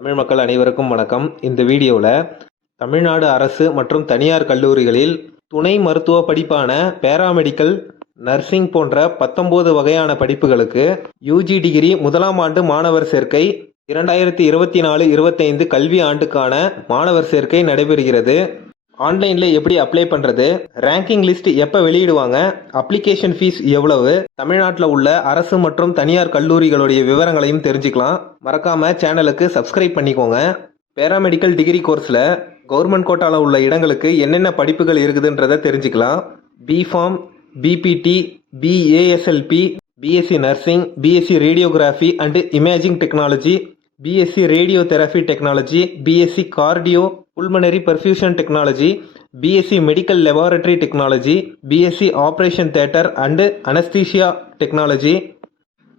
தமிழ் மக்கள் அனைவருக்கும் வணக்கம். இந்த வீடியோவில் தமிழ்நாடு அரசு மற்றும் தனியார் கல்லூரிகளில் துணை மருத்துவ படிப்பான பேராமெடிக்கல் நர்சிங் போன்ற பத்தொம்போது வகையான படிப்புகளுக்கு யூஜி டிகிரி முதலாம் ஆண்டு மாணவர் சேர்க்கை இரண்டாயிரத்தி இருபத்தி நாலு இருபத்தைந்து கல்வி ஆண்டுக்கான மாணவர் சேர்க்கை நடைபெறுகிறது. ஆன்லைனில் எப்படி அப்ளை பண்ணுறது ரேங்கிங் லிஸ்ட் எப்போ வெளியிடுவாங்க? அப்ளிகேஷன் ஃபீஸ் எவ்வளவு? தமிழ்நாட்டில் உள்ள அரசு மற்றும் தனியார் கல்லூரிகளுடைய விவரங்களையும் தெரிஞ்சுக்கலாம். மறக்காம சேனலுக்கு சப்ஸ்கிரைப் பண்ணிக்கோங்க. பேராமெடிக்கல் டிகிரி கோர்ஸில் கவர்மெண்ட் கோட்டாவில் உள்ள இடங்களுக்கு என்னென்ன படிப்புகள் இருக்குதுன்றதை தெரிஞ்சுக்கலாம். B Pharm BPT BASLP BSc nursing BSc radiography and imaging technology BSc radio therapy technology BSc cardio pulmonary perfusion technology BSc medical laboratory technology BSc operation theatre and anaesthesia technology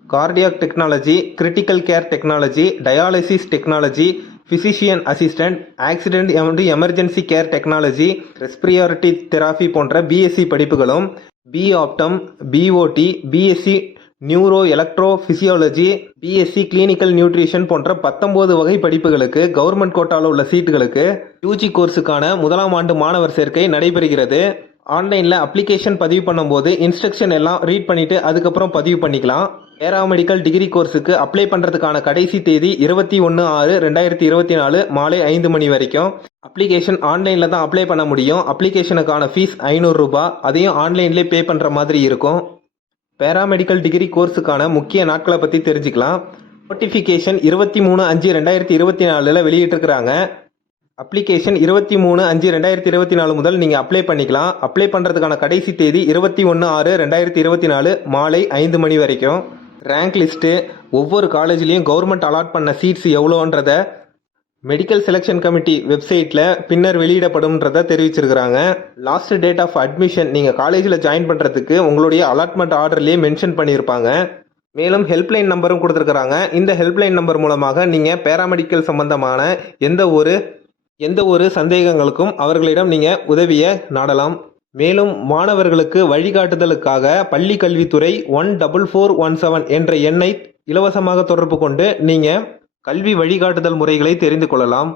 cardiac technology critical care technology dialysis technology physician assistant accident and emergency care technology respiratory therapy போன்ற BSc படிப்புகளும் B optom BOT BSc neuro electro physiology BSc clinical nutrition போன்ற பத்தொன்பது வகை படிப்புகளுக்கு government கோட்டாவில் உள்ள சீட்டுகளுக்கு UG கோர்ஸுக்கான முதலாம் ஆண்டு மாணவர் சேர்க்கை நடைபெறுகிறது. ஆன்லைனில் அப்ளிகேஷன் பதிவு பண்ணும்போது இன்ஸ்ட்ரக்ஷன் எல்லாம் ரீட் பண்ணிவிட்டு அதுக்கப்புறம் பதிவு பண்ணிக்கலாம். பேராமெடிக்கல் டிகிரி கோர்ஸுக்கு அப்ளை பண்ணுறதுக்கான கடைசி தேதி இருபத்தி ஒன்று ஆறு ரெண்டாயிரத்தி இருபத்தி நாலு மாலை ஐந்து மணி வரைக்கும். அப்ளிகேஷன் ஆன்லைனில் தான் அப்ளை பண்ண முடியும். அப்ளிகேஷனுக்கான ஃபீஸ் ஐநூறுரூபா அதையும் ஆன்லைன்லேயே பே பண்ணுற மாதிரி இருக்கும். பேராமெடிக்கல் டிகிரி கோர்ஸுக்கான முக்கிய நாட்களை பற்றி தெரிஞ்சுக்கலாம். நோட்டிஃபிகேஷன் இருபத்தி மூணு அஞ்சு ரெண்டாயிரத்தி இருபத்தி நாலில் வெளியிட்டிருக்கிறாங்க. அப்ளிகேஷன் இருபத்தி மூணு அஞ்சு ரெண்டாயிரத்தி இருபத்தி நாலு முதல் நீங்கள் அப்ளை பண்ணிக்கலாம். அப்ளை பண்ணுறதுக்கான கடைசி தேதி இருபத்தி ஒன்று ஆறு ரெண்டாயிரத்தி இருபத்தி நாலு மாலை ஐந்து மணி வரைக்கும். ரேங்க் லிஸ்ட்டு ஒவ்வொரு காலேஜ்லேயும் கவர்மெண்ட் அலாட் பண்ண சீட்ஸ் எவ்வளோன்றத மெடிக்கல் செலெக்ஷன் கமிட்டி வெப்சைட்டில் பின்னர் வெளியிடப்படும்ன்றத தெரிவிச்சிருக்கிறாங்க. லாஸ்ட் டேட் ஆஃப் அட்மிஷன் நீங்கள் காலேஜில் ஜாயின் பண்ணுறதுக்கு உங்களுடைய அலாட்மெண்ட் ஆர்டர்லேயே மென்ஷன் பண்ணியிருப்பாங்க. மேலும் ஹெல்ப்லைன் நம்பரும் கொடுத்துருக்குறாங்க. இந்த ஹெல்ப்லைன் நம்பர் மூலமாக நீங்கள் பேராமெடிக்கல் சம்பந்தமான எந்த ஒரு எந்த ஒரு சந்தேகங்களுக்கும் அவர்களிடம் நீங்கள் உதவியை நாடலாம். மேலும் மாணவர்களுக்கு வழிகாட்டுதலுக்காக பள்ளி கல்வித்துறை one double four one seven என்ற எண்ணை இலவசமாக தொடர்பு கொண்டு நீங்கள் கல்வி வழிகாட்டுதல் முறைகளை தெரிந்து கொள்ளலாம்.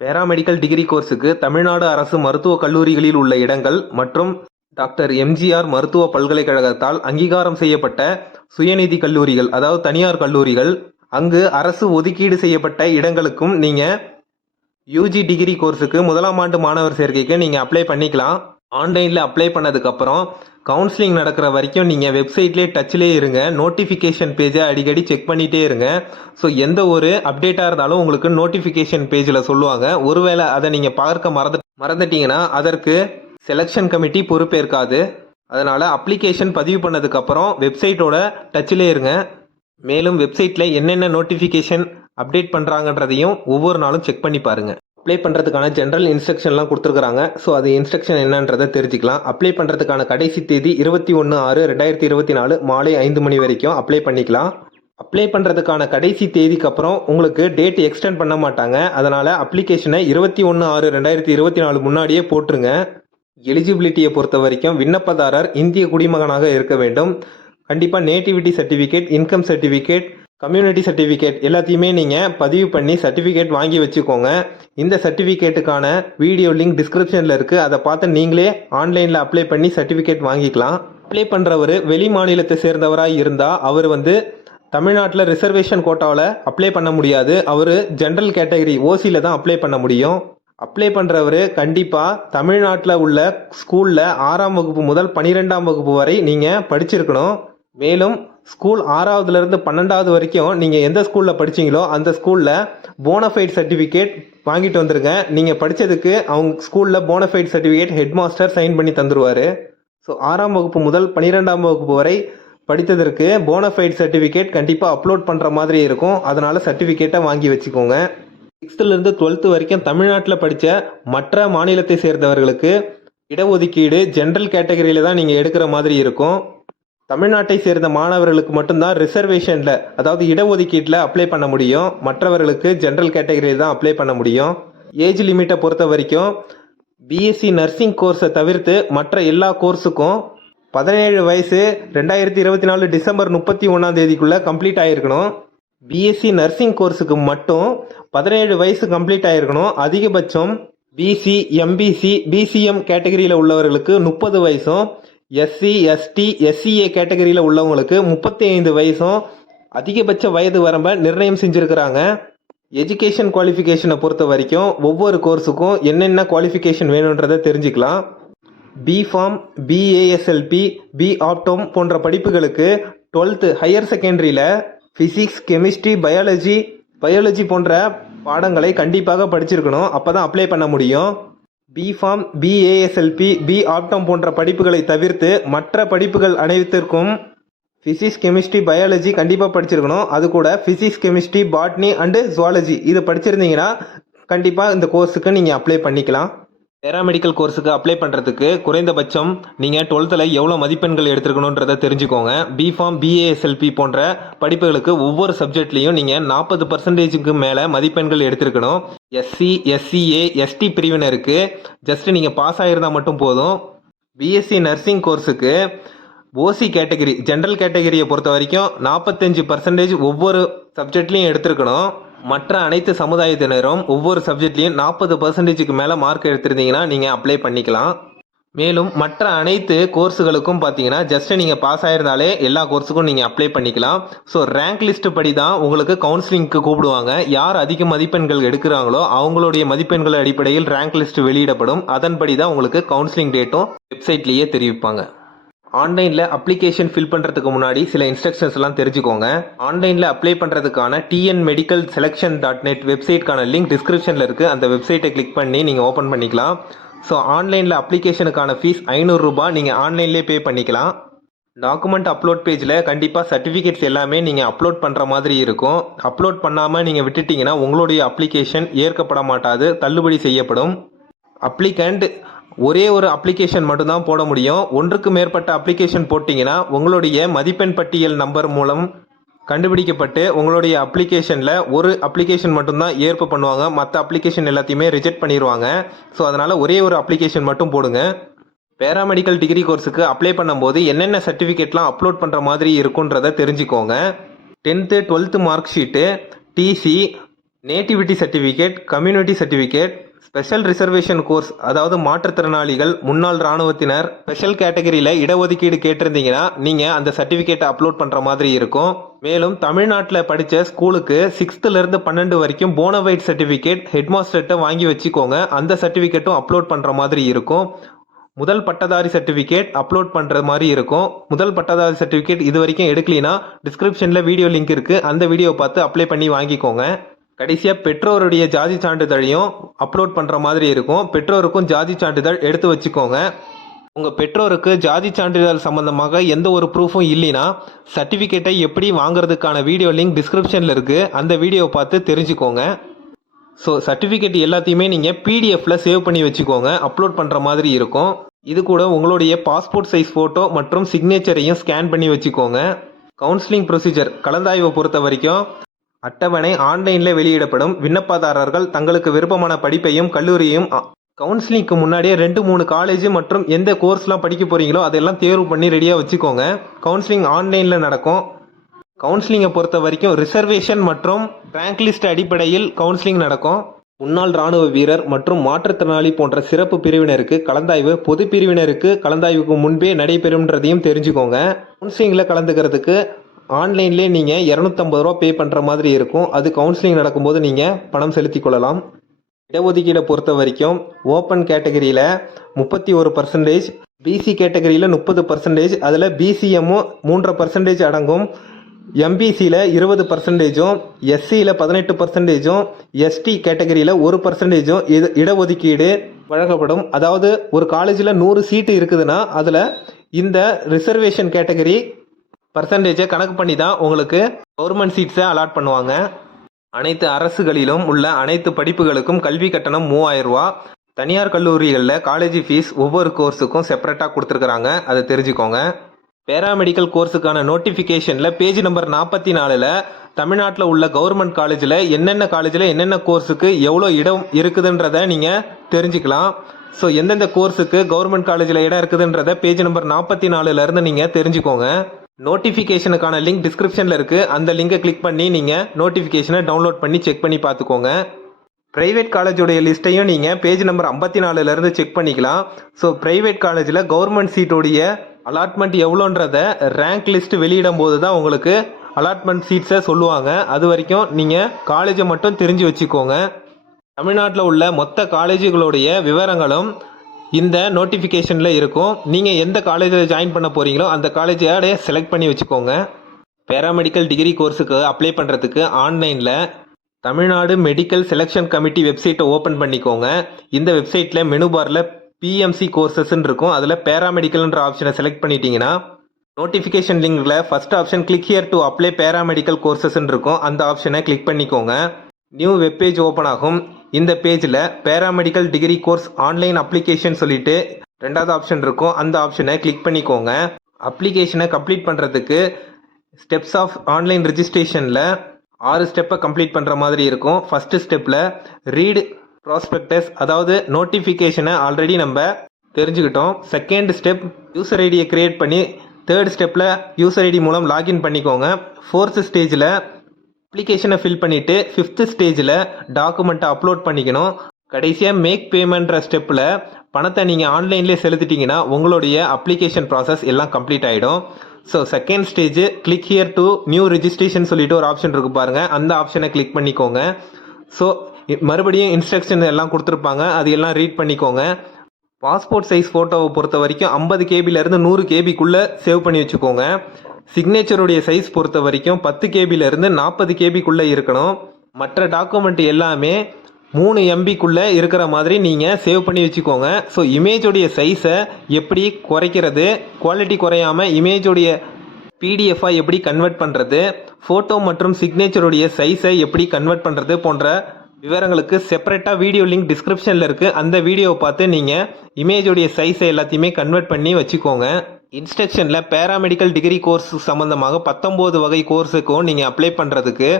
பேராமெடிக்கல் டிகிரி கோர்ஸுக்கு தமிழ்நாடு அரசு மருத்துவக் கல்லூரிகளில் உள்ள இடங்கள் மற்றும் டாக்டர் எம்ஜிஆர் மருத்துவ பல்கலைக்கழகத்தால் அங்கீகாரம் செய்யப்பட்ட சுயநிதி கல்லூரிகள் அதாவது தனியார் கல்லூரிகள் அங்கு அரசு ஒதுக்கீடு செய்யப்பட்ட இடங்களுக்கும் நீங்கள் யூஜி டிகிரி கோர்ஸுக்கு முதலாம் ஆண்டு மாணவர் சேர்க்கைக்கு நீங்கள் அப்ளை பண்ணிக்கலாம். ஆன்லைனில் அப்ளை பண்ணதுக்கப்புறம் கவுன்சிலிங் நடக்கிற வரைக்கும் நீங்கள் வெப்சைட்லேயே டச்சிலே இருங்க. நோட்டிஃபிகேஷன் பேஜை அடிக்கடி செக் பண்ணிகிட்டே இருங்க. ஸோ எந்த ஒரு அப்டேட்டாக இருந்தாலும் உங்களுக்கு நோட்டிஃபிகேஷன் பேஜில் சொல்லுவாங்க. ஒருவேளை அதை நீங்கள் பார்க்க மறந்து மறந்துட்டீங்கன்னா அதற்கு செலெக்ஷன் கமிட்டி பொறுப்பேற்காது. அதனால் அப்ளிகேஷன் பதிவு பண்ணதுக்கப்புறம் வெப்சைட்டோட டச்சிலே இருங்க. மேலும் வெப்சைட்டில் என்னென்ன நோட்டிஃபிகேஷன் அப்டேட் பண்ணுறாங்கன்றதையும் ஒவ்வொரு நாளும் செக் பண்ணி பாருங்கள் அப்ளை பண்ணுறதுக்கான ஜென்ரல் இன்ஸ்ட்ரக்ஷன்லாம் கொடுத்துருக்காங்க ஸோ அது இன்ஸ்ட்ரக்ஷன் என்னன்றதை தெரிஞ்சுக்கலாம். அப்ளை பண்ணுறதுக்கான கடைசி தேதி இருபத்தி ஒன்று ஆறு ரெண்டாயிரத்தி இருபத்தி நாலு மாலை ஐந்து மணி வரைக்கும் அப்ளை பண்ணிக்கலாம். அப்ளை பண்ணுறதுக்கான கடைசி தேதிக்கு அப்புறம் உங்களுக்கு டேட் எக்ஸ்டெண்ட் பண்ண மாட்டாங்க. அதனால் அப்ளிகேஷனை இருபத்தி ஒன்று ஆறு ரெண்டாயிரத்தி இருபத்தி நாலு முன்னாடியே போட்டுருங்க. எலிஜிபிலிட்டியை பொறுத்த வரைக்கும் விண்ணப்பதாரர் இந்திய குடிமகனாக இருக்க வேண்டும். கண்டிப்பாக nativity certificate income certificate community certificate எல்லாத்தையுமே நீங்கள் பதிவு பண்ணி சர்டிஃபிகேட் வாங்கி வச்சுக்கோங்க. இந்த சர்டிஃபிகேட்டுக்கான வீடியோ லிங்க் டிஸ்கிரிப்ஷனில் இருக்குது அதை பார்த்து நீங்களே ஆன்லைனில் அப்ளை பண்ணி சர்டிஃபிகேட் வாங்கிக்கலாம். அப்ளை பண்ணுறவர் வெளி மாநிலத்தை சேர்ந்தவராக இருந்தால் அவர் வந்து தமிழ்நாட்டில் ரிசர்வேஷன் கோட்டாவில் அப்ளை பண்ண முடியாது. அவர் ஜென்ரல் கேட்டகரி ஓசியில் தான் அப்ளை பண்ண முடியும். அப்ளை பண்ணுறவர் கண்டிப்பாக தமிழ்நாட்டில் உள்ள ஸ்கூலில் ஆறாம் வகுப்பு முதல் பன்னிரெண்டாம் வகுப்பு வரை நீங்கள் படிச்சிருக்கணும். மேலும் ஸ்கூல் ஆறாவதுலேருந்து பன்னெண்டாவது வரைக்கும் நீங்கள் எந்த ஸ்கூலில் படித்தீங்களோ அந்த ஸ்கூலில் போனஃபைட் சர்டிஃபிகேட் வாங்கிட்டு வந்துருங்க. நீங்கள் படித்ததுக்கு அவங்க ஸ்கூலில் bonafide certificate head master sign பண்ணி தந்துருவார். ஸோ ஆறாம் வகுப்பு முதல் பன்னிரெண்டாம் வகுப்பு வரை படித்ததற்கு போனஃபைட் சர்டிஃபிகேட் கண்டிப்பாக அப்லோட் பண்ணுற மாதிரி இருக்கும். அதனால் சர்டிஃபிகேட்டை வாங்கி வச்சுக்கோங்க. சிக்ஸ்த்துலேருந்து டுவெல்த்து வரைக்கும் தமிழ்நாட்டில் படித்த மற்ற மாநிலத்தை சேர்ந்தவர்களுக்கு இடஒதுக்கீடு ஜென்ரல் கேட்டகரியில் தான் நீங்கள் எடுக்கிற மாதிரி இருக்கும். தமிழ்நாட்டை சேர்ந்த மாணவர்களுக்கு மட்டும்தான் ரிசர்வேஷனில் அதாவது இடஒதுக்கீட்டில் அப்ளை பண்ண முடியும். மற்றவர்களுக்கு ஜென்ரல் கேட்டகரியில் தான் அப்ளை பண்ண முடியும். ஏஜ் லிமிட்டை பொறுத்த வரைக்கும் பிஎஸ்சி நர்சிங் கோர்ஸை தவிர்த்து மற்ற எல்லா கோர்ஸுக்கும் பதினேழு வயசு ரெண்டாயிரத்தி இருபத்தி நாலு டிசம்பர் முப்பத்தி ஒன்றாம் தேதிக்குள்ளே கம்ப்ளீட் ஆகிருக்கணும் பிஎஸ்சி நர்சிங் கோர்ஸுக்கு மட்டும் பதினேழு வயசு கம்ப்ளீட் ஆகிருக்கணும் அதிகபட்சம் பிசி எம்பிசி பிசிஎம் கேட்டகரியில் உள்ளவர்களுக்கு முப்பது வயசும் எஸ்சி எஸ்டி எஸ்சிஏ கேட்டகரியில் உள்ளவங்களுக்கு முப்பத்தி ஐந்து வயசும் அதிகபட்ச வயது வரம்பை நிர்ணயம் செஞ்சுருக்கிறாங்க. எஜுகேஷன் குவாலிஃபிகேஷனை பொறுத்த வரைக்கும் ஒவ்வொரு கோர்ஸுக்கும் என்னென்ன குவாலிஃபிகேஷன் வேணுன்றதை தெரிஞ்சுக்கலாம். பிஃபார்ம் பிஏஎஸ்எல்பி பி ஆப்டோம் போன்ற படிப்புகளுக்கு டுவெல்த்து ஹையர் செகண்டரியில் ஃபிசிக்ஸ் கெமிஸ்ட்ரி பயாலஜி பயாலஜி போன்ற பாடங்களை கண்டிப்பாக படிச்சிருக்கணும். அப்போ தான் அப்ளை பண்ண முடியும். பிஃபார்ம் பிஏஎஸ்எல்பி பி ஆப்டம் போன்ற படிப்புகளை தவிர்த்து மற்ற படிப்புகள் அனைத்திற்கும் ஃபிசிக்ஸ் கெமிஸ்ட்ரி பயாலஜி கண்டிப்பாக படிச்சிருக்கணும். அது கூட physics chemistry botany and zoology இது படிச்சிருந்தீங்கன்னா கண்டிப்பாக இந்த கோர்ஸுக்கு நீங்கள் அப்ளை பண்ணிக்கலாம். பேராமெடிக்கல் கோர்ஸுக்கு அப்ளை பண்ணுறதுக்கு குறைந்தபட்சம் நீங்கள் டுவெல்த்தில் எவ்வளோ மதிப்பெண்கள் எடுத்துருக்கணுன்றதை தெரிஞ்சுக்கோங்க. பிஃபார்ம் பிஏஎஸ்எல்பி போன்ற படிப்புகளுக்கு ஒவ்வொரு சப்ஜெக்ட்லேயும் நீங்கள் நாற்பது பர்சன்டேஜுக்கு மேலே மதிப்பெண்கள் எடுத்திருக்கணும். எஸ்சி எஸ்சிஏ எஸ்டி பிரிவினருக்கு ஜஸ்ட் நீங்கள் பாஸ் ஆகிருந்தால் மட்டும் போதும். பிஎஸ்சி நர்சிங் கோர்ஸுக்கு ஓசி கேட்டகரி ஜென்ரல் கேட்டகரியை பொறுத்த வரைக்கும் நாற்பத்தஞ்சு பர்சன்டேஜ் ஒவ்வொரு சப்ஜெக்ட்லேயும் எடுத்திருக்கணும். மற்ற அனைத்து சமுதாயத்தினரும் ஒவ்வொரு சப்ஜெக்ட்லையும் நாற்பது பர்சன்டேஜுக்கு மேலே மார்க் எடுத்திருந்தீங்கன்னா நீங்கள் அப்ளை பண்ணிக்கலாம். மேலும் மற்ற அனைத்து கோர்ஸுகளுக்கும் பார்த்தீங்கன்னா ஜஸ்ட் நீங்கள் பாஸ் ஆயிருந்தாலே எல்லா கோர்ஸுக்கும் நீங்கள் அப்ளை பண்ணிக்கலாம். ஸோ ரேங்க் லிஸ்ட் படி தான் உங்களுக்கு கவுன்சிலிங்க்கு கூப்பிடுவாங்க. யார் அதிக மதிப்பெண்கள் எடுக்கிறாங்களோ அவங்களுடைய மதிப்பெண்கள் அடிப்படையில் ரேங்க் லிஸ்ட் வெளியிடப்படும். அதன்படி தான் உங்களுக்கு கவுன்சிலிங் டேட்டும் வெப்சைட்லேயே தெரிவிப்பாங்க. ஆன்லைனில் அப்ளிகேஷன் ஃபில் பண்ணுறதுக்கு முன்னாடி சில இன்ஸ்ட்ரக்ஷன்ஸ்லாம் தெரிஞ்சுக்கோங்க. ஆன்லைனில் அப்ளை பண்ணுறதுக்கான TN medical selection dot net வெப்சைட்கான link டிஸ்கிரிப்ஷனில் இருக்குது அந்த வெப்சைட்டை கிளிக் பண்ணி நீங்கள் ஓப்பன் பண்ணிக்கலாம். ஸோ ஆன்லைனில் அப்ளிகேஷனுக்கான ஃபீஸ் ஐநூறுரூபா நீங்கள் ஆன்லைன்லேயே பே பண்ணிக்கலாம். டாக்குமெண்ட் அப்லோட் பேஜில் கண்டிப்பாக சர்டிஃபிகேட்ஸ் எல்லாமே நீங்கள் அப்லோட் பண்ணுற மாதிரி இருக்கும். அப்லோட் பண்ணாமல் நீங்கள் விட்டுட்டிங்கன்னா உங்களுடைய அப்ளிகேஷன் ஏற்கப்பட மாட்டாது தள்ளுபடி செய்யப்படும். அப்ளிகண்ட் ஒரே ஒரு அப்ளிகேஷன் மட்டும்தான் போட முடியும். ஒன்றுக்கு மேற்பட்ட அப்ளிகேஷன் போட்டிங்கன்னா உங்களுடைய மதிப்பெண் பட்டியல் நம்பர் மூலம் கண்டுபிடிக்கப்பட்டு உங்களுடைய அப்ளிகேஷனில் ஒரு அப்ளிகேஷன் மட்டும்தான் ஏற்பு பண்ணுவாங்க. மற்ற அப்ளிகேஷன் எல்லாத்தையுமே ரிஜெக்ட் பண்ணிடுவாங்க ஸோ அதனால் ஒரே ஒரு அப்ளிகேஷன் மட்டும் போடுங்க. பேராமெடிக்கல் டிகிரி கோர்ஸுக்கு அப்ளை பண்ணும்போது என்னென்ன சர்டிஃபிகேட்லாம் அப்லோட் பண்ணுற மாதிரி இருக்குன்றதை தெரிஞ்சுக்கோங்க. Tenth twelfth mark sheet TC nativity certificate community certificate special reservation course அதாவது மாற்றுத்திறனாளிகள் முன்னாள் இராணுவத்தினர் ஸ்பெஷல் கேட்டகரியில் இடஒதுக்கீடு கேட்டிருந்தீங்கன்னா நீங்கள் அந்த சர்டிஃபிகேட்டை அப்லோட் பண்ணுற மாதிரி இருக்கும். மேலும் தமிழ்நாட்டில் படித்த ஸ்கூலுக்கு சிக்ஸ்த்துலேருந்து பன்னெண்டு வரைக்கும் போனவைட் சர்டிஃபிகேட் ஹெட்மாஸ்டர்கிட்ட வாங்கி வச்சுக்கோங்க. அந்த சர்டிஃபிகேட்டும் அப்லோட் பண்ணுற மாதிரி இருக்கும். முதல் பட்டதாரி சர்டிஃபிகேட் அப்லோட் பண்ணுற மாதிரி இருக்கும். முதல் பட்டதாரி சர்டிஃபிகேட் இது வரைக்கும் எடுக்கலைன்னா டிஸ்கிரிப்ஷனில் வீடியோ லிங்க் இருக்குது அந்த வீடியோவை பார்த்து அப்ளை பண்ணி வாங்கிக்கோங்க. கடைசியாக பெற்றோருடைய ஜாதி சான்றிதழையும் அப்லோட் பண்ணுற மாதிரி இருக்கும். பெற்றோருக்கும் ஜாதி சான்றிதழ் எடுத்து வச்சுக்கோங்க. உங்கள் பெற்றோருக்கு ஜாதி சான்றிதழ் சம்மந்தமாக எந்த ஒரு ப்ரூஃபும் இல்லைன்னா சர்டிஃபிகேட்டை எப்படி வாங்குறதுக்கான வீடியோ லிங்க் டிஸ்கிரிப்ஷனில் இருக்குது அந்த வீடியோவை பார்த்து தெரிஞ்சுக்கோங்க. ஸோ சர்டிஃபிகேட் எல்லாத்தையுமே நீங்கள் பிடிஎஃப்பில் சேவ் பண்ணி வச்சுக்கோங்க. அப்லோட் பண்ணுற மாதிரி இருக்கும். இது கூட உங்களுடைய பாஸ்போர்ட் சைஸ் ஃபோட்டோ மற்றும் சிக்னேச்சரையும் ஸ்கேன் பண்ணி வச்சுக்கோங்க. கவுன்சிலிங் ப்ரொசீஜர் கலந்தாய்வை பொறுத்த வரைக்கும் அட்டவணை ஆன்லைனில் வெளியிடப்படும். விண்ணப்பதாரர்கள் தங்களுக்கு விருப்பமான படிப்பையும் கல்லூரியையும் கவுன்சிலிங்க்கு முன்னாடியே ரெண்டு மூணு காலேஜ் மற்றும் எந்த கோர்ஸ்லாம் படிக்க போகிறீங்களோ அதெல்லாம் தேர்வு பண்ணி ரெடியாக வச்சுக்கோங்க. கவுன்சிலிங் ஆன்லைனில் நடக்கும். கவுன்சிலிங்கை பொறுத்த வரைக்கும் ரிசர்வேஷன் மற்றும் ரேங்க் லிஸ்ட் அடிப்படையில் கவுன்சிலிங் நடக்கும். முன்னாள் ராணுவ வீரர் மற்றும் மாற்றுத்திறனாளி போன்ற சிறப்பு பிரிவினருக்கு கலந்தாய்வு பொது பிரிவினருக்கு கலந்தாய்வுக்கு முன்பே நடைபெறும்ன்றதையும் தெரிஞ்சுக்கோங்க. கவுன்சிலிங்கில் கலந்துக்கிறதுக்கு ஆன்லைன்லேயே நீங்கள் இரநூத்தம்பது ரூபா பே பண்ணுற மாதிரி இருக்கும். அது கவுன்சிலிங் நடக்கும்போது நீங்கள் பணம் செலுத்தி கொள்ளலாம். இடஒதுக்கீடை பொறுத்த வரைக்கும் ஓப்பன் கேட்டகரியில் முப்பத்தி ஒரு பர்சன்டேஜ் பிசி கேட்டகரியில் முப்பது பர்சன்டேஜ் அதில் பிசிஎம்மும் மூன்றரை பர்சன்டேஜ் அடங்கும். எம்பிசியில் இருபது பர்சன்டேஜும் எஸ்சியில் பதினெட்டு பர்சன்டேஜும் எஸ்டி கேட்டகரியில் ஒரு பர்சன்டேஜும் இது இடஒதுக்கீடு வழங்கப்படும். அதாவது ஒரு காலேஜில் நூறு சீட்டு இருக்குதுன்னா அதில் இந்த ரிசர்வேஷன் கேட்டகரி பர்சன்டேஜை கணக்கு பண்ணி தான் உங்களுக்கு கவர்மெண்ட் சீட்ஸை அலாட் பண்ணுவாங்க. அனைத்து அரசுகளிலும் உள்ள அனைத்து படிப்புகளுக்கும் கல்வி கட்டணம் மூவாயிரம் ரூபா. தனியார் கல்லூரிகளில் காலேஜ் ஃபீஸ் ஒவ்வொரு கோர்ஸுக்கும் செப்பரேட்டாக கொடுத்துருக்குறாங்க. அதை தெரிஞ்சுக்கோங்க. பேராமெடிக்கல் கோர்ஸுக்கான நோட்டிஃபிகேஷனில் பேஜ் நம்பர் நாற்பத்தி நாலில் தமிழ்நாட்டில் உள்ள கவர்மெண்ட் காலேஜில் என்னென்ன காலேஜில் என்னென்ன கோர்ஸுக்கு எவ்வளோ இடம் இருக்குதுன்றதை நீங்கள் தெரிஞ்சுக்கலாம். ஸோ எந்தெந்த கோர்ஸுக்கு கவர்மெண்ட் காலேஜில் இடம் இருக்குதுன்றதை பேஜ் நம்பர் நாற்பத்தி நாலுலேருந்து நீங்கள் தெரிஞ்சுக்கோங்க. நோட்டிஃபிகேஷனுக்கான லிங்க் டிஸ்கிரிப்ஷனில் இருக்குது அந்த லிங்கை கிளிக் பண்ணி நீங்கள் நோட்டிஃபிகேஷனை டவுன்லோட் பண்ணி செக் பண்ணி பார்த்துக்கோங்க. ப்ரைவேட் காலேஜோடைய லிஸ்ட்டையும் நீங்கள் பேஜ் நம்பர் ஐம்பத்தி நாலுலேருந்து செக் பண்ணிக்கலாம். ஸோ ப்ரைவேட் காலேஜில் கவர்மெண்ட் சீட்டோடைய அலாட்மெண்ட் எவ்வளோன்றத ரேங்க் லிஸ்ட் வெளியிடும் போது தான் உங்களுக்கு அலாட்மெண்ட் சீட்ஸை சொல்லுவாங்க. அது வரைக்கும் நீங்கள் காலேஜை மட்டும் தெரிஞ்சு வச்சுக்கோங்க. தமிழ்நாட்டில் உள்ள மொத்த காலேஜுகளுடைய விவரங்களும் இந்த நோட்டிஃபிகேஷனில் இருக்கும். நீங்கள் எந்த காலேஜில் ஜாயின் பண்ண போகிறீங்களோ அந்த காலேஜோடைய செலக்ட் பண்ணி வச்சுக்கோங்க. பேராமெடிக்கல் டிகிரி கோர்ஸுக்கு அப்ளை பண்ணுறதுக்கு ஆன்லைனில் தமிழ்நாடு மெடிக்கல் செலெக்ஷன் கமிட்டி வெப்சைட்டை ஓப்பன் பண்ணிக்கோங்க. இந்த வெப்சைட்டில் மெனு பாரில் பிஎம்சி கோர்சஸ்ன்னு இருக்கும். அதில் பேராமெடிக்கல்ன்ற ஆப்ஷனை செலக்ட் பண்ணிட்டீங்கன்னா notification லிங்கில் first option click here to apply paramedical கோர்சஸ்ன்னு இருக்கும். அந்த ஆப்ஷனை கிளிக் பண்ணிக்கோங்க. நியூ வெப்பேஜ் ஓப்பன் ஆகும். இந்த பேஜில் paramedical degree course online application சொல்லிட்டு ரெண்டாவது ஆப்ஷன் இருக்கும். அந்த ஆப்ஷனை கிளிக் பண்ணிக்கோங்க. அப்ளிகேஷனை கம்ப்ளீட் பண்ணுறதுக்கு ஸ்டெப்ஸ் ஆஃப் ஆன்லைன் ரெஜிஸ்ட்ரேஷனில் ஆறு ஸ்டெப்பை கம்ப்ளீட் பண்ணுற மாதிரி இருக்கும். ஃபஸ்ட்டு ஸ்டெப்பில் ரீடு ப்ராஸ்பெக்டஸ் அதாவது நோட்டிஃபிகேஷனை ஆல்ரெடி நம்ம தெரிஞ்சுக்கிட்டோம். செகண்ட் ஸ்டெப் யூசர் ஐடியை க்ரியேட் பண்ணி தேர்ட் ஸ்டெப்பில் யூசர் ஐடி மூலம் லாகின் பண்ணிக்கோங்க. ஃபோர்த்து ஸ்டேஜில் அப்ளிகேஷனை ஃபில் பண்ணிவிட்டு ஃபிஃப்த்து ஸ்டேஜில் டாக்குமெண்ட்டை அப்லோட் பண்ணிக்கணும். கடைசியாக மேக் பேமெண்ட்ற ஸ்டெப்பில் பணத்தை நீங்கள் ஆன்லைன்லேயே செலுத்திட்டீங்கன்னா உங்களுடைய அப்ளிகேஷன் ப்ராசஸ் எல்லாம் கம்ப்ளீட் ஆகிடும் so second stage click here to new registration சொல்லிட்டு ஒரு ஆப்ஷன் இருக்கு பாருங்கள் அந்த ஆப்ஷனை கிளிக் பண்ணிக்கோங்க. ஸோ மறுபடியும் இன்ஸ்ட்ரக்ஷன் எல்லாம் கொடுத்துருப்பாங்க. அது எல்லாம் ரீட் பண்ணிக்கோங்க. பாஸ்போர்ட் சைஸ் ஃபோட்டோவை பொறுத்த வரைக்கும் ஐம்பது கேபிலேருந்து நூறு கேபிக்குள்ளே சேவ் பண்ணி வச்சுக்கோங்க. சிக்னேச்சருடைய சைஸ் பொறுத்த வரைக்கும் பத்து கேபிலேருந்து நாற்பது கேபிக்குள்ளே இருக்கணும். மற்ற டாக்குமெண்ட் எல்லாமே மூணு எம்பிக்குள்ளே இருக்கிற மாதிரி நீங்கள் சேவ் பண்ணி வச்சுக்கோங்க. ஸோ இமேஜோடைய சைஸை எப்படி குறைக்கிறது குவாலிட்டி குறையாமல் இமேஜோடைய பிடிஎஃபாக எப்படி கன்வெர்ட் பண்ணுறது ஃபோட்டோ மற்றும் சிக்னேச்சருடைய சைஸை எப்படி கன்வெர்ட் பண்ணுறது போன்ற விவரங்களுக்கு செப்பரேட்டாக வீடியோ லிங்க் டிஸ்கிரிப்ஷனில் இருக்குது அந்த வீடியோவை பார்த்து நீங்கள் இமேஜோடைய சைஸை எல்லாத்தையுமே கன்வெர்ட் பண்ணி வச்சுக்கோங்க. இன்ஸ்ட்ரக்ஷனில் பேராமெடிக்கல் டிகிரி கோர்ஸ் சம்மந்தமாக பத்தொம்போது வகை கோர்ஸுக்கும் நீங்கள் அப்ளை பண்ணுறதுக்கு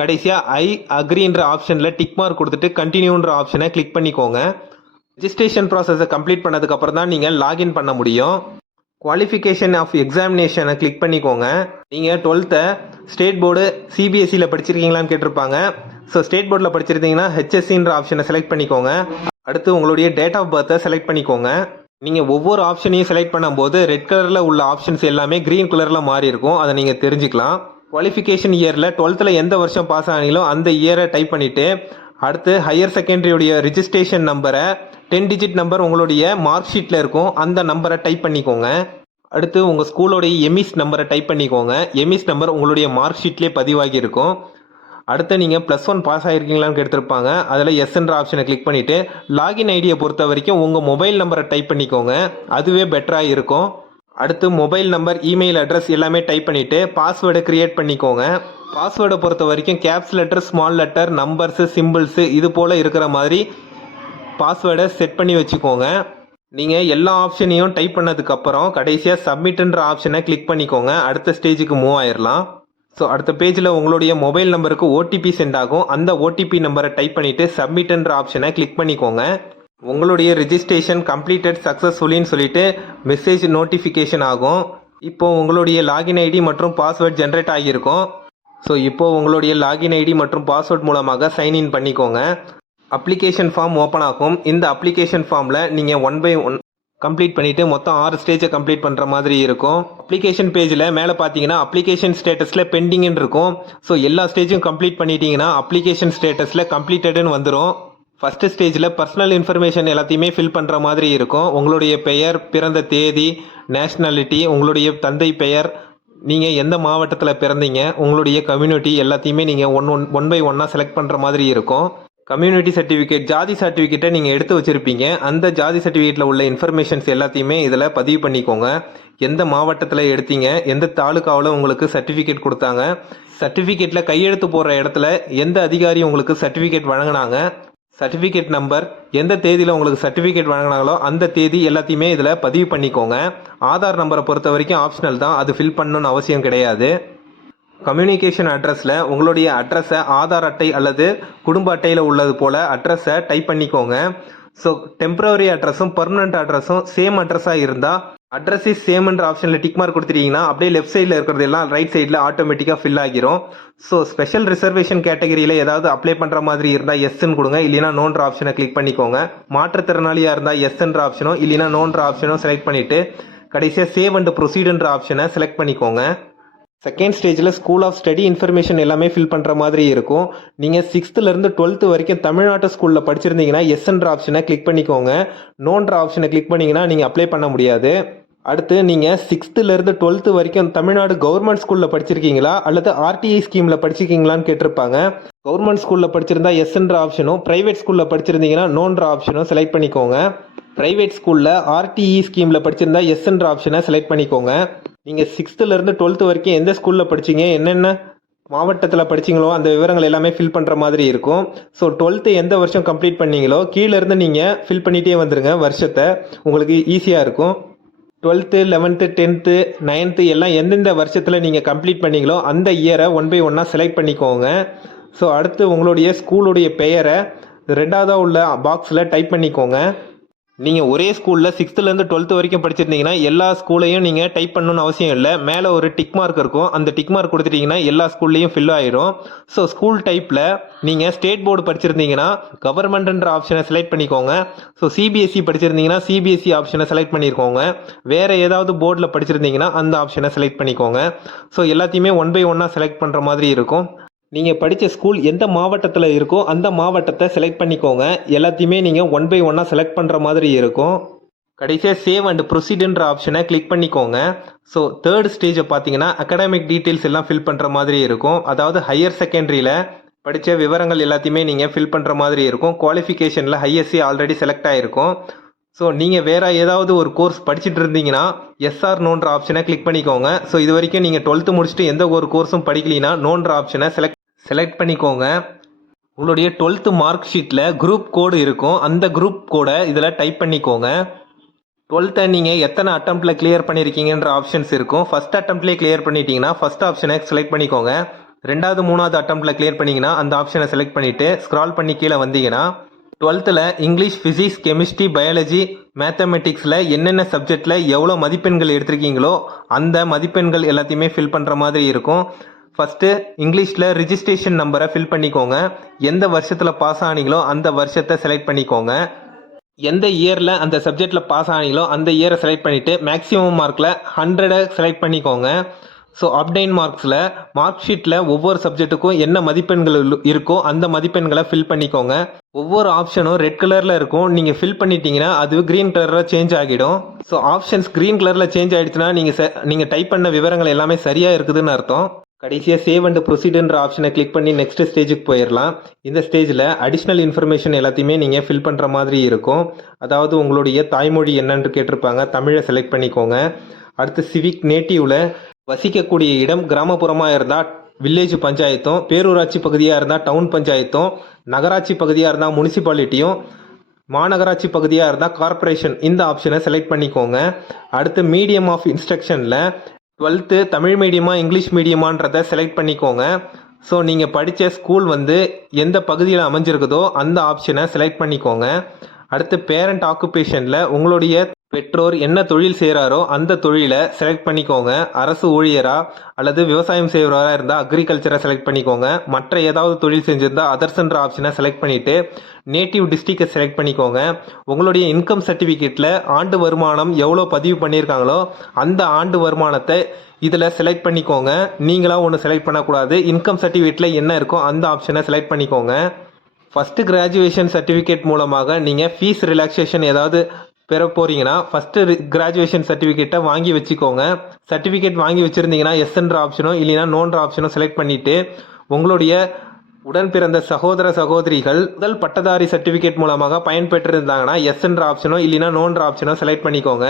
கடைசியாக ஐ அக்ரின்ற ஆப்ஷனில் டிக் மார்க் கொடுத்துட்டு கண்டினியூன்ற ஆப்ஷனை கிளிக் பண்ணிக்கோங்க. ரிஜிஸ்ட்ரேஷன் ப்ராசஸை கம்ப்ளீட் பண்ணதுக்கப்புறம் தான் நீங்கள் லாகின் பண்ண முடியும். குவாலிஃபிகேஷன் ஆஃப் எக்ஸாமினேஷனை கிளிக் பண்ணிக்கோங்க. நீங்கள் டுவெல்த்தை ஸ்டேட் போர்டு சிபிஎஸ்சியில் படிச்சிருக்கீங்களான்னு கேட்டிருப்பாங்க. ஸோ ஸ்டேட் போர்டில் படிச்சிருந்தீங்கன்னா ஹெச்எஸ்சின்ற ஆப்ஷனை செலக்ட் பண்ணிக்கோங்க. அடுத்து உங்களுடைய டேட் ஆஃப் பர்த்தை செலக்ட் பண்ணிக்கோங்க. நீங்கள் ஒவ்வொரு ஆப்ஷனையும் செலக்ட் பண்ணும்போது ரெட் கலரில் உள்ள ஆப்ஷன்ஸ் எல்லாமே க்ரீன் கலரில் மாறி இருக்கும். அதை நீங்கள் தெரிஞ்சுக்கலாம். குவாலிஃபிகேஷன் இயரில் டுவெல்த்தில் எந்த வருஷம் பாஸ் ஆனீங்களோ அந்த இயரை டைப் பண்ணிவிட்டு அடுத்து ஹையர் செகண்டரியுடைய ரிஜிஸ்ட்ரேஷன் நம்பரை டென் டிஜிட் நம்பர் உங்களுடைய மார்க் ஷீட்டில் இருக்கும். அந்த நம்பரை டைப் பண்ணிக்கோங்க. அடுத்து உங்கள் ஸ்கூலோடைய எமிஸ் நம்பரை டைப் பண்ணிக்கோங்க. எமிஸ் நம்பர் உங்களுடைய மார்க் ஷீட்லேயே பதிவாகி இருக்கும். அடுத்து நீங்கள் ப்ளஸ் ஒன் பாஸ் ஆகிருக்கீங்களான்னு எடுத்திருப்பாங்க அதில் எஸ்ன்ற ஆப்ஷனை கிளிக் பண்ணிவிட்டு லாகின் ஐடியை பொறுத்த வரைக்கும் உங்கள் மொபைல் நம்பரை டைப் பண்ணிக்கோங்க. அதுவே பெட்டராக இருக்கும். அடுத்து மொபைல் நம்பர் இமெயில் அட்ரஸ் எல்லாமே டைப் பண்ணிவிட்டு பாஸ்வேர்டை க்ரியேட் பண்ணிக்கோங்க. பாஸ்வேர்டை பொறுத்த வரைக்கும் caps letter small letter numbers symbols இது போல் இருக்கிற மாதிரி பாஸ்வேர்டை செட் பண்ணி வச்சுக்கோங்க. நீங்கள் எல்லா ஆப்ஷனையும் டைப் பண்ணதுக்கப்புறம் கடைசியாக சப்மிட்ன்ற ஆப்ஷனை கிளிக் பண்ணிக்கோங்க. அடுத்த ஸ்டேஜுக்கு மூவ் ஆயிடலாம் ஸோ அடுத்த பேஜில் உங்களுடைய மொபைல் நம்பருக்கு ஓடிபி சென்ட் ஆகும். அந்த ஓடிபி நம்பரை டைப் பண்ணிவிட்டு சப்மிட்ன்ற ஆப்ஷனை கிளிக் பண்ணிக்கோங்க. உங்களுடைய ரிஜிஸ்ட்ரேஷன் கம்ப்ளீட்டட் சக்ஸஸ்ஃபுல்லின்னு சொல்லிட்டு மெசேஜ் நோட்டிஃபிகேஷன் ஆகும். இப்போது உங்களுடைய லாகின் ஐடி மற்றும் பாஸ்வேர்ட் ஜென்ரேட் ஆகியிருக்கும். ஸோ இப்போது உங்களுடைய லாகின் ஐடி மற்றும் பாஸ்வேர்ட் மூலமாக சைன்இன் பண்ணிக்கோங்க. அப்ளிகேஷன் ஃபார்ம் ஓப்பன் ஆகும். இந்த அப்ளிகேஷன் ஃபார்மில் நீங்கள் ஒன் பை ஒன் கம்ப்ளீட் பண்ணிவிட்டு மொத்தம் ஆறு ஸ்டேஜை கம்ப்ளீட் பண்ணுற மாதிரி இருக்கும். அப்ளிகேஷன் பேஜில் மேலே பார்த்தீங்கன்னா அப்ளிகேஷன் ஸ்டேட்டஸில் பெண்டிங்னு இருக்கும். ஸோ எல்லா ஸ்டேஜும் கம்ப்ளீட் பண்ணிட்டீங்கன்னா அப்ளிகேஷன் ஸ்டேட்டஸில் கம்ப்ளீட்டடுன்னு வந்துடும் ஃபஸ்ட்டு ஸ்டேஜில் பர்சனல் இன்ஃபர்மேஷன் எல்லாத்தையுமே ஃபில் பண்ணுற மாதிரி இருக்கும். உங்களுடைய பெயர் பிறந்த தேதி நேஷ்னாலிட்டி உங்களுடைய தந்தை பெயர் நீங்கள் எந்த மாவட்டத்தில் பிறந்தீங்க உங்களுடைய கம்யூனிட்டி எல்லாத்தையுமே நீங்கள் ஒன் ஒன் ஒன் பை ஒன்னாக செலக்ட் பண்ணுற மாதிரி இருக்கும். கம்யூனிட்டி சர்டிஃபிகேட் ஜாதி சர்டிஃபிகேட்டை நீங்கள் எடுத்து வச்சுருப்பீங்க. அந்த ஜாதி சர்டிஃபிகேட்டில் உள்ள இன்ஃபர்மேஷன்ஸ் எல்லாத்தையுமே இதில் பதிவு பண்ணிக்கோங்க. எந்த மாவட்டத்தில் எடுத்தீங்க எந்த தாலுக்காவில் உங்களுக்கு சர்டிஃபிகேட் கொடுத்தாங்க சர்டிஃபிகேட்டில் கையெழுத்து போடுற இடத்துல எந்த அதிகாரி உங்களுக்கு சர்டிஃபிகேட் வழங்கினாங்க சர்டிஃபிகேட் நம்பர் எந்த தேதியில் உங்களுக்கு சர்டிஃபிகேட் வழங்கினாங்களோ அந்த தேதி எல்லாத்தையுமே இதில் பதிவு பண்ணிக்கோங்க. ஆதார் நம்பரை பொறுத்த வரைக்கும் ஆப்ஷனல் தான் அது ஃபில் பண்ணணும்னு அவசியம் கிடையாது. கம்யூனிகேஷன் அட்ரஸில் உங்களுடைய அட்ரஸை ஆதார் அட்டை அல்லது குடும்ப அட்டையில் உள்ளது போல் அட்ரஸை டைப் பண்ணிக்கோங்க. ஸோ டெம்பரவரி அட்ரஸும் பர்மனண்ட் அட்ரஸும் சேம் அட்ரஸாக இருந்தால் அட்ரஸ் இஸ் சேம்ன்ற ஆப்ஷனில் டிக் மார்க் கொடுத்துட்டீங்கன்னா அப்படியே லெஃப்ட் சைடில் இருக்கிறது எல்லாம் ரைட் சைடில் ஆட்டோமேட்டிக்காக ஃபில் ஆகிரும். ஸோ ஸ்பெஷல் ரிசர்வேஷன் கேட்டகரியில் ஏதாவது அப்ளை பண்ணுற மாதிரி இருந்தால் எஸ்ன்னு கொடுங்க. இல்லைனா நோன்ற ஆப்ஷனை கிளிக் பண்ணிக்கோங்க. மாற்றுத்திறனாளியாக இருந்தால் எஸ்ன்ற ஆப்ஷனும் இல்லைனா நோன்ற ஆப்ஷனும் செலக்ட் பண்ணிவிட்டு கடைசியாக சேவ் அண்ட் ப்ரொசீடுன்ற ஆப்ஷனை செலக்ட் பண்ணிக்கோங்க. செகண்ட் ஸ்டேஜில் ஸ்கூல் ஆஃப் ஸ்டடி இன்ஃபர்மேஷன் எல்லாமே ஃபில் பண்ணுற மாதிரி இருக்கும். நீங்கள் சிக்ஸ்த்துலேருந்து டுவெல்த்து வரைக்கும் தமிழ்நாட்டு ஸ்கூலில் படிச்சிருந்தீங்கன்னா எஸ்ன்ற ஆப்ஷனை கிளிக் பண்ணிக்கோங்க. நோன்ற ஆப்ஷனை கிளிக் பண்ணிங்கன்னா நீங்கள் அப்ளை பண்ண முடியாது. அடுத்து நீங்கள் சிக்ஸ்த்துலேருந்து டுவெல்த்து வரைக்கும் தமிழ்நாடு கவர்மெண்ட் ஸ்கூலில் படிச்சிருக்கீங்களா? அல்லது ஆர்டிஐ ஸ்கீமில் படிச்சிருக்கீங்களான்னு கேட்டிருப்பாங்க. கவர்மெண்ட் ஸ்கூலில் படிச்சிருந்தா எஸ்ன்ற ஆப்ஷனும் ப்ரைவேட் ஸ்கூலில் படிச்சிருந்தீங்கன்னா நோன்ற ஆப்ஷனும் செலக்ட் பண்ணிக்கோங்க. ப்ரைவேட் ஸ்கூலில் ஆர்டிஇ ஸ்கீமில் படிச்சிருந்தா எஸ்என்ற ஆப்ஷனை செலக்ட் பண்ணிக்கோங்க. நீங்கள் சிக்ஸ்த்துலேருந்து டுவெல்த்து வரைக்கும் எந்த ஸ்கூலில் படிச்சீங்க என்னென்ன மாவட்டத்தில் படிச்சீங்களோ அந்த விவரங்கள் எல்லாமே ஃபில் பண்ணுற மாதிரி இருக்கும். ஸோ டுவெல்த்து எந்த வருஷம் கம்ப்ளீட் பண்ணீங்களோ கீழேருந்து நீங்கள் ஃபில் பண்ணிகிட்டே வந்துடுங்க வருஷத்தை. உங்களுக்கு ஈஸியாக இருக்கும். டுவெல்த்து லெவன்த்து டென்த்து நைன்த்து எல்லாம் எந்தெந்த வருஷத்தில் நீங்கள் கம்ப்ளீட் பண்ணீங்களோ அந்த இயரை ஒன் பை ஒன்னாக செலக்ட் பண்ணிக்கோங்க. ஸோ அடுத்து உங்களுடைய ஸ்கூலுடைய பெயரை ரெண்டாவதாக உள்ள பாக்ஸில் டைப் பண்ணிக்கோங்க. நீங்கள் ஒரே ஸ்கூலில் சிக்ஸ்த்துலேருந்து டுவெல்த்து வரைக்கும் படிச்சிருந்தீங்கன்னா எல்லா ஸ்கூலையும் நீங்கள் டைப் பண்ணணும்னு அவசியம் இல்லை. மேலே ஒரு டிக் மார்க் இருக்கும். அந்த டிக் மார்க் கொடுத்துட்டிங்கன்னா எல்லா ஸ்கூல்லையும் ஃபில் ஆயிரும். ஸோ ஸ்கூல் டைப்பில் நீங்கள் ஸ்டேட் போர்டு படிச்சிருந்தீங்கன்னா கவர்மெண்ட்ன்ற ஆப்ஷனை செலக்ட் பண்ணிக்கோங்க. ஸோ சிபிஎஸ்சி படிச்சிருந்தீங்கன்னா சிபிஎஸ்சி ஆப்ஷனை செலக்ட் பண்ணியிருக்கோங்க வேறு ஏதாவது போர்டில் படிச்சிருந்தீங்கன்னா அந்த ஆப்ஷனை செலக்ட் பண்ணிக்கோங்க. ஸோ எல்லாத்தையுமே ஒன் பை ஒன்னாக செலக்ட் பண்ணுற மாதிரி இருக்கும். நீங்கள் படித்த ஸ்கூல் எந்த மாவட்டத்தில் இருக்கோ அந்த மாவட்டத்தை செலக்ட் பண்ணிக்கோங்க. எல்லாத்தையுமே நீங்கள் ஒன் பை ஒன்னாக செலக்ட் பண்ணுற மாதிரி இருக்கும். கடைசியாக சேவ் அண்ட் ப்ரொசீடுன்ற ஆப்ஷனை கிளிக் பண்ணிக்கோங்க. ஸோ தேர்ட் ஸ்டேஜை பார்த்தீங்கன்னா அகாடமிக் டீட்டெயில்ஸ் எல்லாம் ஃபில் பண்ணுற மாதிரி இருக்கும். அதாவது ஹையர் செகண்டரியில் படித்த விவரங்கள் எல்லாத்தையுமே நீங்கள் ஃபில் பண்ணுற மாதிரி இருக்கும். குவாலிஃபிகேஷனில் ஹைஎஸ்சி ஆல்ரெடி செலக்ட் ஆகிருக்கும் ஸோ நீங்கள் வேறு ஏதாவது ஒரு கோர்ஸ் படிச்சுட்டு இருந்தீங்கன்னா எஸ்ஆர் நோன்ற ஆப்ஷனை கிளிக் பண்ணிக்கோங்க. ஸோ இது வரைக்கும் நீங்கள் டுவெல்த்து முடிச்சுட்டு எந்த ஒரு கோர்ஸும் படிக்கலைன்னா நோன்ற ஆப்ஷனை செலக்ட் செலக்ட் பண்ணிக்கோங்க. உங்களுடைய டுவெல்த்து மார்க் ஷீட்டில் குரூப் கோடு இருக்கும். அந்த குரூப் கோடை இதில் டைப் பண்ணிக்கோங்க. டுவெல்த்தை நீங்கள் எத்தனை அட்டம்ப்டில் கிளியர் பண்ணியிருக்கீங்கன்ற ஆப்ஷன்ஸ் இருக்கும். ஃபஸ்ட் அட்டம்ப்ட்லேயே கிளியர் பண்ணிட்டீங்கன்னா ஃபஸ்ட் ஆப்ஷனை செலக்ட் பண்ணிக்கோங்க. ரெண்டாவது மூணாவது அட்டம்ப்டில் கிளியர் பண்ணிங்கன்னா அந்த ஆப்ஷனை செலக்ட் பண்ணிவிட்டு ஸ்க்ரால் பண்ணி கீழே வந்தீங்கன்னா டுவெல்த்தில் இங்கிலீஷ் ஃபிசிக்ஸ் கெமிஸ்ட்ரி பயாலஜி மேத்தமெட்டிக்ஸில் என்னென்ன சப்ஜெக்டில் எவ்வளோ மதிப்பெண்கள் எடுத்திருக்கீங்களோ அந்த மதிப்பெண்கள் எல்லாத்தையுமே ஃபில் பண்ணுற மாதிரி இருக்கும். ஃபஸ்ட்டு இங்கிலீஷில் ரிஜிஸ்ட்ரேஷன் நம்பரை ஃபில் பண்ணிக்கோங்க. எந்த வருஷத்தில் பாஸ் ஆனீங்களோ அந்த வருஷத்தை செலக்ட் பண்ணிக்கோங்க. எந்த இயரில் அந்த சப்ஜெக்டில் பாஸ் ஆனீங்களோ அந்த இயரை செலக்ட் பண்ணிவிட்டு மேக்ஸிமம் மார்க்கில் ஹண்ட்ரடை செலக்ட் பண்ணிக்கோங்க. ஸோ அப்டைன் மார்க்ஸில் மார்க் ஷீட்டில் ஒவ்வொரு சப்ஜெக்ட்டுக்கும் என்ன மதிப்பெண்கள் இருக்கோ அந்த மதிப்பெண்களை ஃபில் பண்ணிக்கோங்க. ஒவ்வொரு ஆப்ஷனும் ரெட் கலரில் இருக்கும். நீங்கள் ஃபில் பண்ணிட்டீங்கன்னா அது க்ரீன் கலரில் சேஞ்ச் ஆகிடும். ஸோ ஆப்ஷன்ஸ் க்ரீன் கலரில் சேஞ்ச் ஆகிடுச்சுன்னா நீங்கள் நீங்கள் டைப் பண்ண விவரங்கள் எல்லாமே சரியாக இருக்குதுன்னு அர்த்தம். கடைசியாக சேவ் அண்ட் ப்ரொசீடுன்ற ஆப்ஷனை கிளிக் பண்ணி நெக்ஸ்ட் ஸ்டேஜுக்கு போயிடலாம் இந்த ஸ்டேஜில் அடிஷ்னல் இன்ஃபர்மேஷன் எல்லாத்தையுமே நீங்கள் ஃபில் பண்ணுற மாதிரி இருக்கும். அதாவது உங்களுடைய தாய்மொழி என்னன்னு கேட்டிருப்பாங்க தமிழை செலக்ட் பண்ணிக்கோங்க. அடுத்து சிவிக் நேட்டிவில் வசிக்கக்கூடிய இடம் கிராமப்புறமாக இருந்தால் வில்லேஜ் பஞ்சாயத்தும் பேரூராட்சி பகுதியாக இருந்தால் டவுன் பஞ்சாயத்தும் நகராட்சி பகுதியாக இருந்தால் முனிசிபாலிட்டியும் மாநகராட்சி பகுதியாக இருந்தால் கார்ப்பரேஷன் இந்த ஆப்ஷனை செலக்ட் பண்ணிக்கோங்க. அடுத்து மீடியம் ஆஃப் இன்ஸ்ட்ரக்ஷனில் டுவெல்த்து தமிழ் மீடியமா இங்கிலீஷ் மீடியமான்றதை செலக்ட் பண்ணிக்கோங்க. ஸோ நீங்கள் படித்த ஸ்கூல் வந்து எந்த பகுதியில் அமைஞ்சிருக்குதோ அந்த ஆப்ஷனை செலக்ட் பண்ணிக்கோங்க. அடுத்து பேரண்ட் ஆக்குபேஷனில் உங்களுடைய பெற்றோர் என்ன தொழில் செய்கிறாரோ அந்த தொழிலை செலக்ட் பண்ணிக்கோங்க. அரசு ஊழியரா அல்லது விவசாயம் செய்கிறவராக இருந்தால் அக்ரிகல்ச்சரை செலக்ட் பண்ணிக்கோங்க. மற்ற ஏதாவது தொழில் செஞ்சிருந்தா அதர்ஸ்ன்ற ஆப்ஷனை செலக்ட் பண்ணிவிட்டு நேட்டிவ் டிஸ்ட்ரிக்டை செலக்ட் பண்ணிக்கோங்க. உங்களுடைய இன்கம் சர்டிஃபிகேட்டில் ஆண்டு வருமானம் எவ்வளோ பதிவு பண்ணியிருக்காங்களோ அந்த ஆண்டு வருமானத்தை இதில் செலக்ட் பண்ணிக்கோங்க. நீங்களாக ஒன்று செலக்ட் பண்ணக்கூடாது. இன்கம் சர்டிஃபிகேட்டில் என்ன இருக்கோ அந்த ஆப்ஷனை செலக்ட் பண்ணிக்கோங்க. ஃபஸ்ட்டு கிராஜுவேஷன் சர்டிஃபிகேட் மூலமாக நீங்கள் ஃபீஸ் ரிலாக்ஸேஷன் ஏதாவது பெற போகிறீங்கன்னா ஃபஸ்ட்டு கிராஜுவேஷன் சர்டிஃபிகேட்டை வாங்கி வச்சுக்கோங்க. சர்டிஃபிகேட் வாங்கி வச்சுருந்தீங்கன்னா எஸ்என்ற ஆப்ஷனோ இல்லைனா நோன்ற ஆப்ஷனோ செலக்ட் பண்ணிவிட்டு உங்களுடைய உடன் பிறந்த சகோதர சகோதரிகள் முதல் பட்டதாரி சர்டிஃபிகேட் மூலமாக பயன்பெற்றிருந்தாங்கன்னா எஸ்ன்ற ஆப்ஷனோ இல்லைனா நோன்ற ஆப்ஷனோ செலக்ட் பண்ணிக்கோங்க.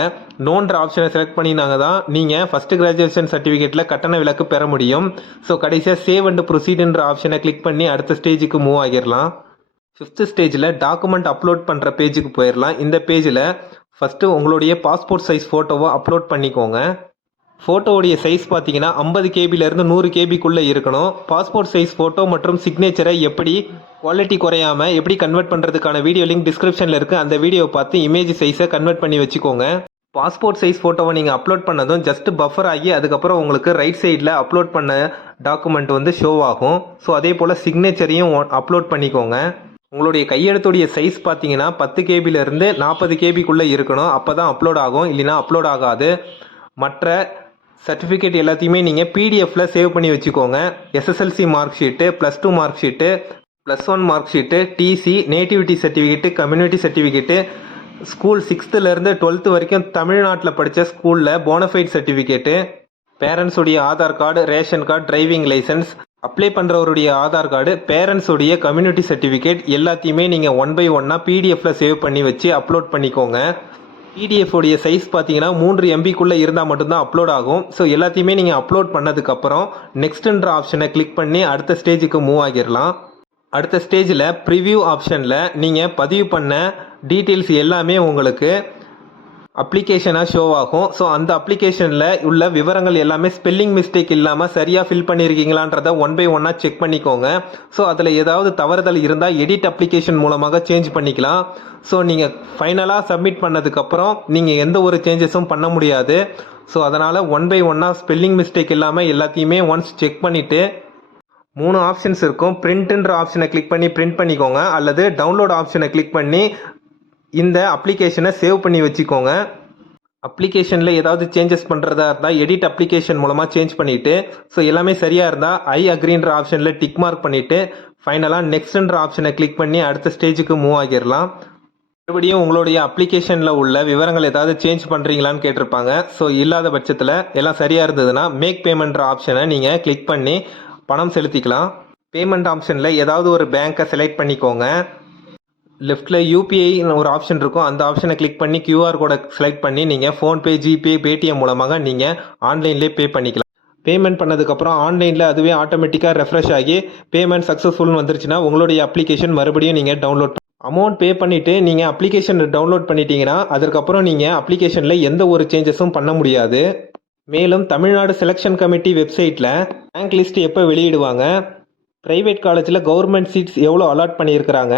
நோன்ற ஆப்ஷனை செலக்ட் பண்ணினாங்க தான் நீங்கள் ஃபஸ்ட்டு கிராஜுவேஷன் சர்டிஃபிகேட்டில் கட்டண விலக்கு பெற முடியும். ஸோ கடைசியாக சேவ் அண்ட் ப்ரொசீடுன்ற ஆப்ஷனை கிளிக் பண்ணி அடுத்த ஸ்டேஜுக்கு மூவ் ஆகிடலாம் ஃபிஃப்த்து ஸ்டேஜில் டாக்குமெண்ட் அப்லோட் பண்ணுற பேஜுக்கு போயிடலாம் இந்த பேஜில் ஃபஸ்ட்டு உங்களுடைய பாஸ்போர்ட் சைஸ் ஃபோட்டோவை அப்லோட் பண்ணிக்கோங்க. ஃபோட்டோவுடைய சைஸ் பார்த்தீங்கன்னா ஐம்பது கேபிலேருந்து நூறு கேபிக்குள்ளே இருக்கணும். பாஸ்போர்ட் சைஸ் ஃபோட்டோ மற்றும் சிக்னேச்சரை எப்படி குவாலிட்டி குறையாம எப்படி கன்வெர்ட் பண்ணுறதுக்கான வீடியோ லிங்க் டிஸ்கிரிப்ஷனில் இருக்குது அந்த வீடியோவை பார்த்து இமேஜ் சைஸை கன்வெர்ட் பண்ணி வச்சுக்கோங்க. பாஸ்போர்ட் சைஸ் ஃபோட்டோவை நீங்கள் அப்லோட் பண்ணதும் ஜஸ்ட் பஃபர் ஆகி அதுக்கப்புறம் உங்களுக்கு ரைட் சைடில் அப்லோட் பண்ண டாக்குமெண்ட் வந்து ஷோ ஆகும். ஸோ அதே போல் சிக்னேச்சரையும் அப்லோட் பண்ணிக்கோங்க. உங்களுடைய கையெழுத்துடைய சைஸ் பார்த்தீங்கன்னா பத்து கேபிலேருந்து நாற்பது கேபிக்குள்ளே இருக்கணும். அப்போ தான் அப்லோட் ஆகும். இல்லைன்னா அப்லோட் ஆகாது. மற்ற சர்டிஃபிகேட் எல்லாத்தையுமே நீங்கள் பிடிஎஃப்பில் சேவ் பண்ணி வச்சுக்கோங்க. SSLC mark sheet plus two mark sheet plus one mark sheet TC nativity certificate community certificate school சிக்ஸ்த்துலேருந்து டுவெல்த்து வரைக்கும் தமிழ்நாட்டில் படித்த ஸ்கூலில் bonafide certificate பேரண்ட்ஸுடைய Aadhaar card ration card driving licence apply பண்ணுறவருடைய Aadhaar card பேரண்ட்ஸுடைய கம்யூனிட்டி சர்டிஃபிகேட் எல்லாத்தையுமே நீங்கள் ஒன் பை ஒன்னாக பிடிஎஃப்பில் save பண்ணி வச்சு அப்லோட் பண்ணிக்கோங்க. பிடிஎஃப் உடைய சைஸ் பார்த்தீங்கன்னா மூன்று எம்பிக்குள்ளே இருந்தால் மட்டும்தான் அப்லோட் ஆகும். ஸோ எல்லாத்தையுமே நீங்கள் அப்லோட் பண்ணதுக்கப்புறம் நெக்ஸ்ட்டுன்ற ஆப்ஷனை கிளிக் பண்ணி அடுத்த ஸ்டேஜுக்கு மூவ் ஆகிடலாம் அடுத்த ஸ்டேஜில் ப்ரிவ்யூ ஆப்ஷனில் நீங்கள் பதிவு பண்ண டீட்டெயில்ஸ் எல்லாமே உங்களுக்கு அப்ளிகேஷனாக ஷோ ஆகும். ஸோ அந்த அப்ளிகேஷனில் உள்ள விவரங்கள் எல்லாமே ஸ்பெல்லிங் மிஸ்டேக் இல்லாமல் சரியாக ஃபில் பண்ணியிருக்கீங்களான்றத ஒன் பை ஒன்னாக செக் பண்ணிக்கோங்க. ஸோ அதில் ஏதாவது தவறுதல் இருந்தால் எடிட் அப்ளிகேஷன் மூலமாக சேஞ்ச் பண்ணிக்கலாம். ஸோ நீங்கள் ஃபைனலாக சப்மிட் பண்ணதுக்கப்புறம் நீங்கள் எந்த ஒரு சேஞ்சஸும் பண்ண முடியாது. ஸோ அதனால் ஒன் பை ஒன்னாக ஸ்பெல்லிங் மிஸ்டேக் இல்லாமல் எல்லாத்தையுமே ஒன்ஸ் செக் பண்ணிவிட்டு மூணு ஆப்ஷன்ஸ் இருக்கும். பிரிண்ட்டுன்ற ஆப்ஷனை கிளிக் பண்ணி பிரிண்ட் பண்ணிக்கோங்க. அல்லது டவுன்லோட் ஆப்ஷனை கிளிக் பண்ணி இந்த அப்ளிகேஷனை சேவ் பண்ணி வச்சுக்கோங்க. அப்ளிகேஷனில் ஏதாவது சேஞ்சஸ் பண்ணுறதா இருந்தால் எடிட் அப்ளிகேஷன் மூலமாக சேஞ்ச் பண்ணிவிட்டு ஸோ எல்லாமே சரியாக இருந்தால் ஐ அக்ரின்ற ஆப்ஷனில் டிக் மார்க் பண்ணிவிட்டு ஃபைனலாக நெக்ஸ்ட்ன்ற ஆப்ஷனை கிளிக் பண்ணி அடுத்த ஸ்டேஜுக்கு மூவ் ஆகிடலாம். மறுபடியும் உங்களுடைய அப்ளிகேஷனில் உள்ள விவரங்கள் ஏதாவது சேஞ்ச் பண்ணுறீங்களான்னு கேட்டிருப்பாங்க. ஸோ இல்லாத பட்சத்தில் எல்லாம் சரியாக இருந்ததுன்னா மேக் பேமெண்ட்ற ஆப்ஷனை நீங்கள் கிளிக் பண்ணி பணம் செலுத்திக்கலாம். பேமெண்ட் ஆப்ஷனில் ஏதாவது ஒரு பேங்க்கை செலக்ட் பண்ணிக்கோங்க. லெஃப்ட்டில் யூபிஐன்னு ஒரு ஆப்ஷன் இருக்கும். அந்த ஆப்ஷனை கிளிக் பண்ணி கியூஆர் கோடை செலக்ட் பண்ணி நீங்கள் ஃபோன்பே ஜிபே பேடிஎம் மூலமாக நீங்கள் ஆன்லைன்லேயே பே பண்ணிக்கலாம். பேமெண்ட் பண்ணதுக்கப்புறம் ஆன்லைனில் அதுவே ஆட்டோமேட்டிக்காக ரெஃப்ரெஷ் ஆகி பேமெண்ட் சக்ஸஸ்ஃபுல்னு வந்துருச்சுன்னா உங்களுடைய அப்ளிகேஷன் மறுபடியும் நீங்கள் டவுன்லோட் அமௌண்ட் பே பண்ணிவிட்டு நீங்கள் அப்ளிகேஷன் டவுன்லோட் பண்ணிட்டீங்கன்னா அதற்கப்புறம் நீங்கள் அப்ளிகேஷனில் எந்த ஒரு சேஞ்சஸும் பண்ண முடியாது. மேலும் தமிழ்நாடு செலெக்ஷன் கமிட்டி வெப்சைட்டில் ரேங்க் லிஸ்ட் எப்போ வெளியிடுவாங்க? ப்ரைவேட் காலேஜில் கவர்மெண்ட் சீட்ஸ் எவ்வளோ அலாட் பண்ணியிருக்கிறாங்க?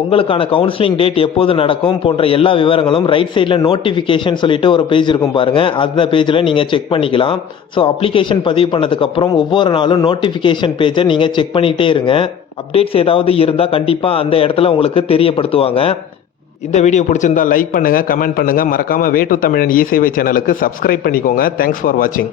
உங்களுக்கான கவுன்சிலிங் டேட் எப்போது நடக்கும் போன்ற எல்லா விவரங்களும் ரைட் சைடில் நோட்டிஃபிகேஷன் சொல்லிட்டு ஒரு பேஜ் இருக்கும் பாருங்கள் அந்த பேஜில் நீங்கள் செக் பண்ணிக்கலாம். ஸோ அப்ளிகேஷன் பதிவு பண்ணதுக்கப்புறம் ஒவ்வொரு நாளும் நோட்டிஃபிகேஷன் பேஜை நீங்கள் செக் பண்ணிகிட்டே இருங்க. அப்டேட்ஸ் ஏதாவது இருந்தால் கண்டிப்பாக அந்த இடத்துல உங்களுக்கு தெரியப்படுத்துவாங்க. இந்த வீடியோ பிடிச்சிருந்தா லைக் பண்ணுங்கள் கமெண்ட் பண்ணுங்கள் மறக்காமல் வே டு தமிழன் இ சேவை சேனலுக்கு சப்ஸ்கிரைப் பண்ணிக்கோங்க. தேங்க்ஸ் ஃபார் வாட்சிங்